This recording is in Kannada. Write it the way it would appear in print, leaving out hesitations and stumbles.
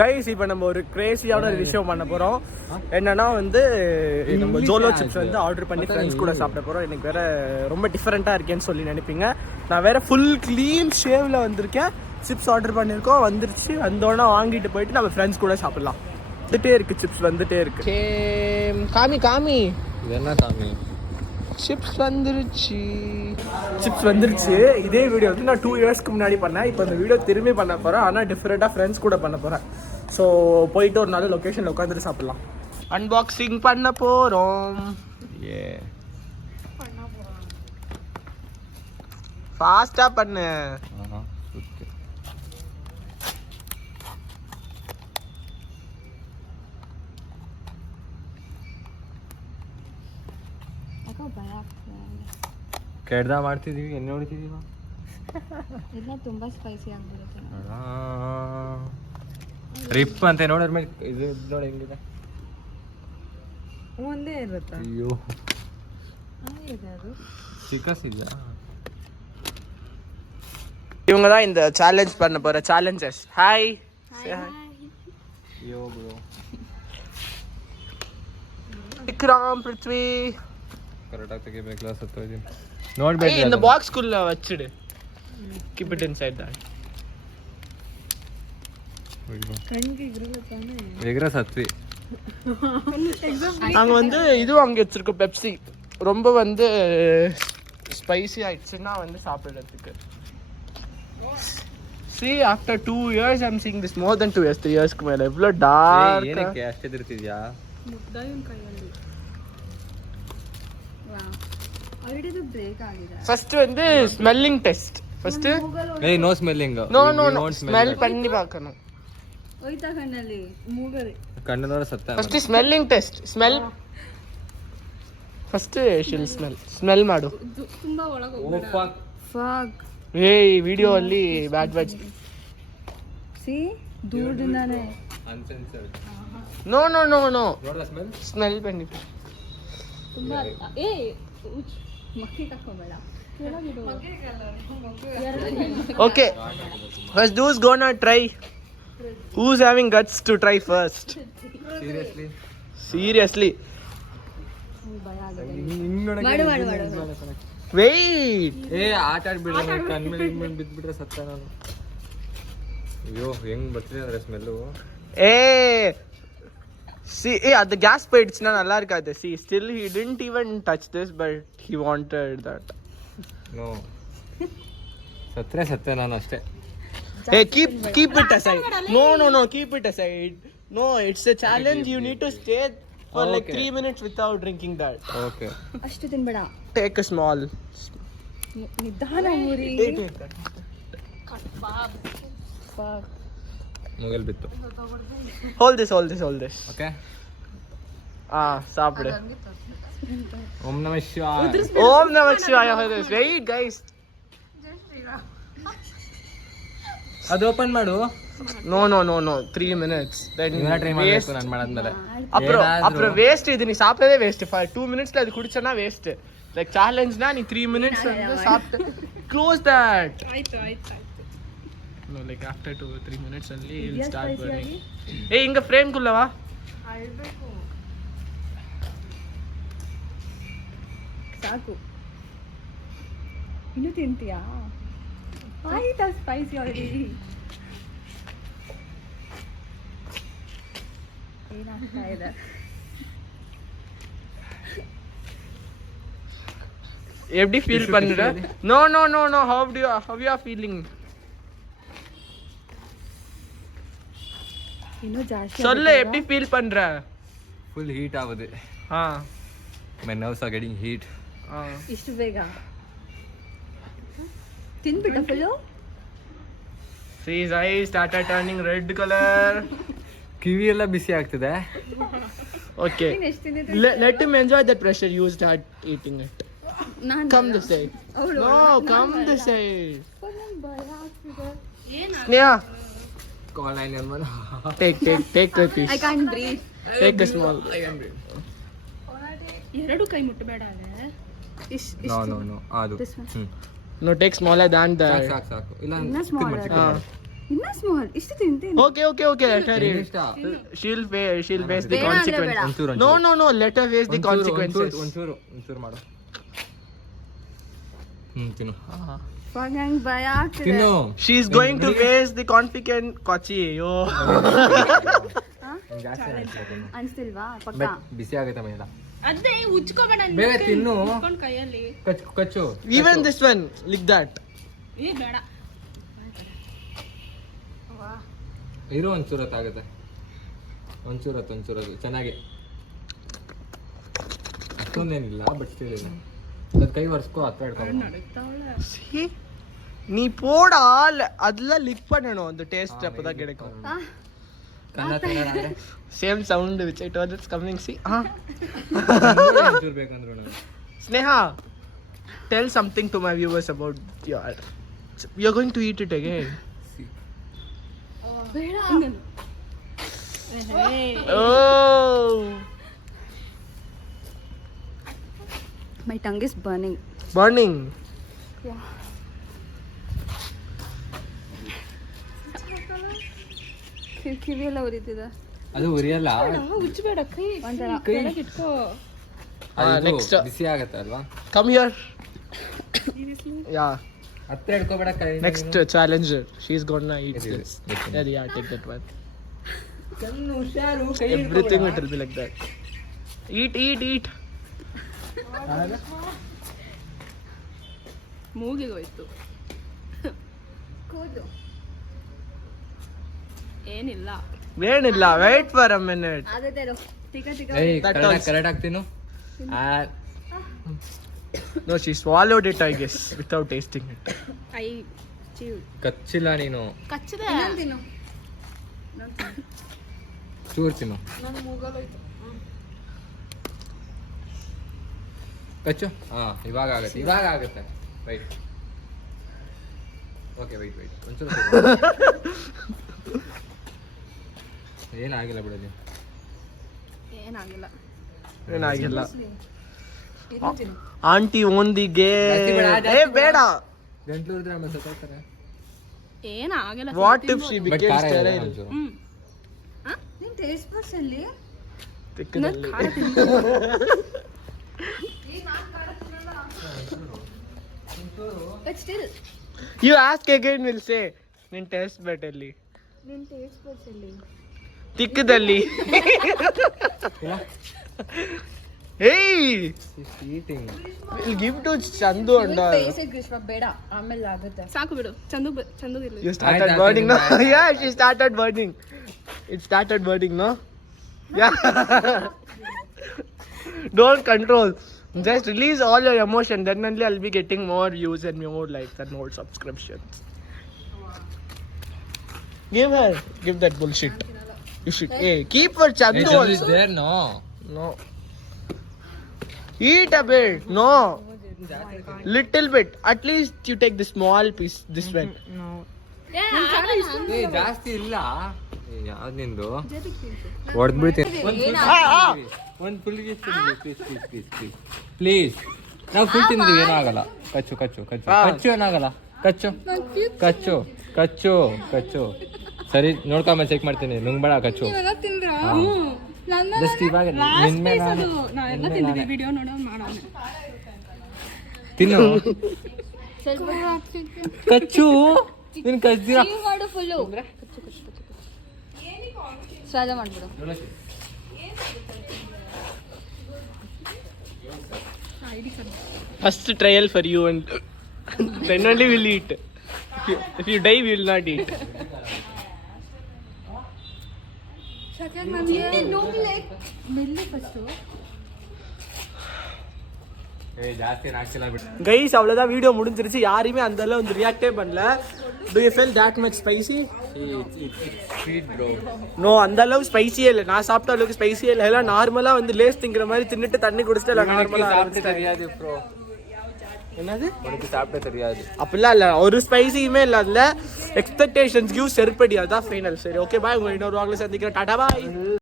கைஸ் இப்போ நம்ம ஒரு கிரேசியான ஒரு விஷயம் பண்ண போகிறோம். என்னன்னா வந்து நம்ம ஜோலோ சிப்ஸ் வந்து ஆர்டர் பண்ணி ஃப்ரெண்ட்ஸ் கூட சாப்பிட போகிறோம். எனக்கு வேற ரொம்ப டிஃப்ரெண்ட்டாக இருக்கேன்னு சொல்லி நினைப்பீங்க. நான் வேற ஃபுல் க்ளீன் ஷேவில் வந்திருக்கேன். சிப்ஸ் ஆர்டர் பண்ணியிருக்கோம், வந்துருச்சு. வந்தோடனே வாங்கிட்டு போயிட்டு நம்ம ஃப்ரெண்ட்ஸ் கூட சாப்பிட்லாம். வந்துட்டே இருக்குது சிப்ஸ், வந்துட்டே இருக்குது. காமி காமி இது என்ன காமி? சிப்ஸ் வந்துருச்சு. இதே வீடியோ வந்து நான் 2 இயர்ஸ்க்கு முன்னாடி பண்ணேன். இப்போ இந்த வீடியோ திரும்பி பண்ண போகிறேன். ஆனால் டிஃப்ரெண்ட்டாக ஃப்ரெண்ட்ஸ் கூட பண்ண போகிறேன். ஸோ போயிட்டு ஒரு நாள் லொக்கேஷனில் உட்காந்துட்டு சாப்பிட்லாம். அன்பாக்சிங் பண்ண போகிறோம். ஃபாஸ்ட்டாக பண்ணு. ಕೆಡ್ದ ಮಾಡ್ತಿದೀವಿ, ಎಣ್ಣೆ ಹೊಡಿತಿದೀವ. ಇದನ್ನ ತುಂಬಾ ಸ್ಪೈಸಿ ಆಗಿರುತ್ತೆ. ರಿಪ್ ಅಂತ ನೋಡಿದ್ರ ಮೇಲೆ ಇದು ನೋಡಿ ಹೆಂಗಿದೆ. ಒಂದೇ ಇರುತ್ತೆ. ಅಯ್ಯೋ ಇದೆ ಅದು ಚಿಕಸ್ ಇದೆಯಾ? இவங்க தான் இந்த சேலஞ்ச் பண்ண போகிற சேலஞ்சஸ். ஹாய். ಅಯ್ಯೋ ಬ್ರೋ. விக்ரம், பிருத்வி ಕರೆಕ್ಟಾಗಿ ತೆಗಿಬೇಕಲ್ಲ, ಸತ್ತೋಯ್ತೀನಿ. ನೋಡ್ಬೇಕು. இந்த பாக்ஸ்க்குள்ள வச்சிடு. Keep it inside that. கண்ணிಗೆ ಇರಲ್ಲ ತಾನೆ. ಎಗ್ರ ಸತ್ವಿ. நாங்க வந்து இது வாங்கி வச்சிருக்கோம், பெப்சி. ரொம்ப வந்து ஸ்பைசி ஆயிடுச்சுன்னா வந்து சாப்பிடுறதுக்கு. See, after 2 years I'm seeing this, more than 2 years, 3 years க்கு மேல. எவ்வளவு டார்க். ಏನಕ್ಕೆ ಅಷ್ಟೇ ತಿರ್ತಿದ್ಯಾ? ಮುದ್ದಾಯನ್ ಕೈಯಲ್ಲಿ. ವಾವ್, ಆಲ್ರೆಡಿ ಇದು ಬ್ರೇಕ್ ಆಗಿದೆ. ಫಸ್ಟ್ வந்து ஸ்மெல்லிங் டெஸ்ட். ஃபர்ஸ்ட் ಏಯ್ ನೋ ಸ್ಮೆಲ್ಲಿಂಗ್. ನೋ ಸ್ಮೆಲ್ பண்ணி பார்க்கணும். ಹೋಯ್ತಾ ಕಣ್ಣಲ್ಲಿ ಮೂಗರಿ ಕಣ್ಣು ನೋಡ ಸತ್ತ. First smelling test. Smell first ಶಿಲ್ ಸ್ಮೆಲ್ ಮಾಡು. ತುಂಬಾ ಒಳಗೆ ಓ ಹೋಗ್ಬೇಡ. Fuck fuck. ಏಯ್ ವಿಡಿಯೋ ಅಲ್ಲಿ ಬ್ಯಾಡ್ ವರ್ಡ್ಸ್. ಸಿ ದೂರದಿಂದಾನೆ ಅನ್ಸೆನ್ಸರ್ಡ್. ನೋ ನೋಡ ಸ್ಮೆಲ್. ಸ್ಮೆಲ್ பண்ணி ತುಂಬಾ ಮಕ್ಕಿ ತಕ್ಕೋಬೇಡ. Okay, first who's gonna try? Who's having guts to try first? Seriously. Wait. ಏ ಆಟ ಆಡ್ಬಿಡ. ಕಣ್ಮೇಲೆ ಬಿದ್ಬಿಟ್ರೆ ಸತ್ತ ನಾನು. ಅಯ್ಯೋ ಹೆಂಗ್ ಬರ್ತಿದೆ ಅಂದ್ರೆ ಸ್ಮೆಲ್ಲು. See, the gas போயிடுச்சுனா நல்லா இருக்காது. See, still he didn't even touch this, but he wanted that. No. ಸತ್ತೆ ನಾನು ಅಷ್ಟೇ. Hey, keep it aside. No, keep it aside. No, it's a challenge. You need to stay for like 3 minutes without drinking that. Okay. ಅಷ್ಟು ತಿನ್ಬೇಡ. Take a small. ನಿಧಾನ ಊರಿ. ಮುಗಲ್ ಬಿತ್ತು. Hold this. Okay. ಸಾಪಿಡು. ಓಂ ನಮಃ ಶಿವಾಯ. ಓಂ ನಮಃ ಶಿವಾಯ. Wait guys. ಅದು ಓಪನ್ ಮಾಡು. No, 3 minutes. Then ನೀನು ಟ್ರೈ ಮಾಡಬೇಕು ನಾನು ಮಾಡಾದ್ಮೇಲೆ. ಅಪ್ರ ವೇಸ್ಟ್ ಇದು. ನೀ ಸಾಪದೇ ವೇಸ್ಟ್. 2 minutes ல அது ಕುಡಿಚನಾ ವೇಸ್ಟ್. ಲೈಕ್ ಚಾಲೆಂಜ್ ನಾ ನೀ 3 minutes ಅಂದ್ರೆ ಸಾಪ್ತ. Close that. ಆಯ್ತು. No, like after 2-3 minutes only it will start burning. Hey, inga frame kullava ಅಳ್ಬೇಕು. ಸಾಕು. ಇನ್ನು ತಿಂತೀಯಾ? ಆಯ್ತಾ ಸ್ಪೈಸಿ ಆಲ್ರೆಡಿ. ಏನಾಗ್ತಾ ಇದೆ? எப்படி ஃபீல் பண்ற? No, how you are feeling? ಇನ್ನು ಜಾಸ್ತಿ சொல்ல எப்படி ஃபீல் பண்ற? ಫುಲ್ ಹೀಟ್ ಆಗುது. My nerves are getting heat. ಇಷ್ಟು ಬೇಗ ತಿನ್ಬಿಟ್ಟ full? See, his eyes started turning red color. ಕಿವಿ ಎಲ್ಲ ಬಿಸಿ ಆಗ್ತಿದೆ. Okay, let him enjoy that pressure. You start eating it. Come this side. No, come this side. Sneha, call 911. take a piece. I can't breathe. Take a small. ಎರಡು ಕೈ ಮುಟ್ಟಬೇಡ ಅಲ್ಲ. No. ಅದು. No, take smaller than the. ಸಾಕು. ಇಲ್ಲ ಇನ್ನ smaller. ಇನ್ನ ಸ್ಮಾಲ್ ಇಷ್ಟು ತಿಂತೀನಿ. Okay, let her eat. ಇಷ್ಟ She'll face the ಬೇಡ ಅಂದ್ರೆ ಬೇಡ. consequences. No, let her face the consequences. ಒಂಚೂರು ಮಾಡು. ತಿನ್ನು ನಂಗೆ ಭಯ ಆಗ್ತಿದೆ. ತಿನ್ನು. She's going to face the consequence. Kochi, yo. ಜಾಸ್ತಿ ಆಯ್ತು. ಅನ್ಸ್ತಿಲ್ವಾ ಪಕ್ಕ? ಬಟ್ ಬಿಸಿ ಆಗೈತೆ ಮೇಡ. ಅದೇ ಉಜ್ಕೋಬೇಡ ಬೇಗ ತಿನ್ನು. ಕೈಯಲ್ಲಿ. ಕಚ್ಚು. Even this one, like that. ಏ ಬೇಡ. ಇರೋ ಒಂಚೂರತ್ತಾಗುತ್ತೆ. ಒಂಚೂರತ್ತು ಚೆನ್ನಾಗಿ. ಅಷ್ಟೊಂದೇನಿಲ್ಲ ಬಟ್ ಸ್ಟಿಲ್ ಇದೆ. ಅದು ಕೈ ಒರೆಸ್ಕೋ ಹತ್ರ ಇಟ್ಕೊಂಡು. See? ನೀ ಪೋಡ ಅದೆಲ್ಲ ಲಿಕ್ ಪಡೋಣ ಒಂದು ಟೇಸ್ಟ್ ಅಪ್ಪದಾಗ ಗಿಡಕ್ಕೆ. ಕನ್ನ ತಿನ್ನೋಣ. Same sound which I told it's coming. See? ಒಂಚೂರು ಬೇಕಂದ್ರು ನನಗೆ. Sneha, tell something to my viewers about your. You're going to eat it again. ಬೇಡ. Oh. My tongue is burning. Burning. ಕಿವಿಯೆಲ್ಲ ಉರಿತಿದೆ. ಅದು ಉರಿಯಲ್ಲ. ಉಜ್ಬೇಡ ಕೈ. ಒಂಥರ ಕೆಳಗೆ ಇಟ್ಕೋ. Next. ಬಿಸಿ ಆಗತ್ತೆ ಅಲ್ವಾ? Come here. Yeah. ಹತ್ರ ಇಟ್ಕೋಬೇಡ ಕೈ. Next challenger. She's gonna eat this. Yeah, take that one. ಕಣ್ಣು ಹುಷಾರು. ಕೈ Everything it will be like that. Eat. ಮೂಗಿಗೆ ಹೋಯ್ತು. ಕೂದು. ಏನಿಲ್ಲ. Wait for a minute. ಅದೇ ತರೋ. ಟಿಕ ಏಯ್ That ಕರೆಕ್ಟ್ ಆಗ್ತೀನು. No, she swallowed it, I guess, without tasting it. I chew. ಕಚ್ಚಿಲ್ಲ ನೀನು. ಕಚ್ಚದೆ. ತಿನ್ನು. ಚೂರು ತಿನ್ನು. ನನ್ನ ಮೂಗಲ್ಲಿ ಹೋಯ್ತು. ಕಚ್ಚು. ಇವಾಗ ಆಗುತ್ತೆ. ವೈಟ್. ಓಕೆ ವೈಟ್ ಒಂಚೂರು ಏನಾಗಿಲ್ಲ ಬಿಡಲಿ. ಏನಾಗಿಲ್ಲ. ಆಂಟಿ ಒಂದಿಗೆ ಬೇಡ. ಗಂಟ್ಲು ಉರಿದ್ರೆ ಆಮೇಲೆ ಸತ್ತೋಗ್ತಾರೆ. ಏನಾಗಿಲ್ಲ. What if she but became ಖಾರ ಇದೆ sterile? ಒಂಚೂರು. ನಿನ್ ಟೇಸ್ಟ್ ಬಡ್ಸ್ ಅಲ್ಲಿ ತಿಕ್ಕದಲ್ಲಿ. But still You ask again, we'll say. ನಿನ್ ಟೇಸ್ಟ್ ಬೆಟಲ್ಲಿ ನಿನ್ ಟೇಸ್ಟ್ ಬಡ್ಸ್ ಅಲ್ಲಿ ತಿಕ್ಕದಲ್ಲಿ. Hey, eating. we'll give to Chandu and all. Basic Greeshma ಬೇಡ ಆಮೇಲೆ ಆಗುತ್ತೆ. ಸಾಕು ಬಿಡು. ಚಂದು ಇರ್ಲಿ. You started burning, no? Yeah, she started burning. It started burning, no? Yeah. Don't control. Just release all your emotion. Then only I'll be getting more views and more likes and more subscriptions. Give that bullshit. You should. Hey, keep for Chandu also. there no. No. Eat a bit. No. Little bit. At least you take the small piece. This one. ಏ ಜಾಸ್ತಿ ಇಲ್ಲ. ಯಾವ್ದು ನಿಂದು ಹೊಡೆದ್ಬಿಡ್ತೀನಿ. ಒಂದು ಫುಲ್ ಪ್ಲೀಸ್. ನಾವು ಫುಲ್ ತಿಂದ್ವಿ ಏನೂ ಆಗಲ್ಲ. ಕಚ್ಚು ಏನಾಗಲ್ಲ. ಕಚ್ಚು ಸರಿ ನೋಡ್ಕೊಂಬ ಚೆಕ್ ಮಾಡ್ತೀನಿ. ನುಂಗ್ಬೇಡ ಕಚ್ಚು. ಜಸ್ಟ್ ಇವಾಗ ತಿನ್ನು. ಕಚ್ಚು ನೀನು ಕಚ್ಚಿರ ಮಾಡು ಫುಲ್ಲು. ಸ್ವಾದ ಮಾಡ್ಬಿಡು. First trial for you and then only we'll eat. If you die, we will not eat. Guys, அவ்வளவுதான் வீடியோ முடிஞ்சிருச்சு. யாருமே அந்த அளவு வந்து ரியாக்டே பண்ணல. Do you feel that much spicy? Sweet bro. No, அந்த அளவு ஸ்பைசியே இல்ல. நான் சாப்பிட்ட அளவுக்கு ஸ்பைசியே இல்ல. எல்லாம் நார்மலா வந்து லேஸ் திங்கிற மாதிரி தின்னுட்டு தண்ணி குடிச்சிட்டு எல்லாம் நார்மலா சாப்பிட்டு தெரியாது ப்ரோ. என்னது? உனக்கு சாப்பிட தெரியாது. அப்படிலாம் இல்ல. ஒரு ஸ்பைசியுமே இல்ல. அதுல எக்ஸ்பெக்டேஷன்ஸ் கிவ் செருப்படி. அதான் ஃபைனல். சரி ஓகே பாய். உங்க இன்னொரு வாங்கல சந்திக்கிறேன். டாடா பாய்.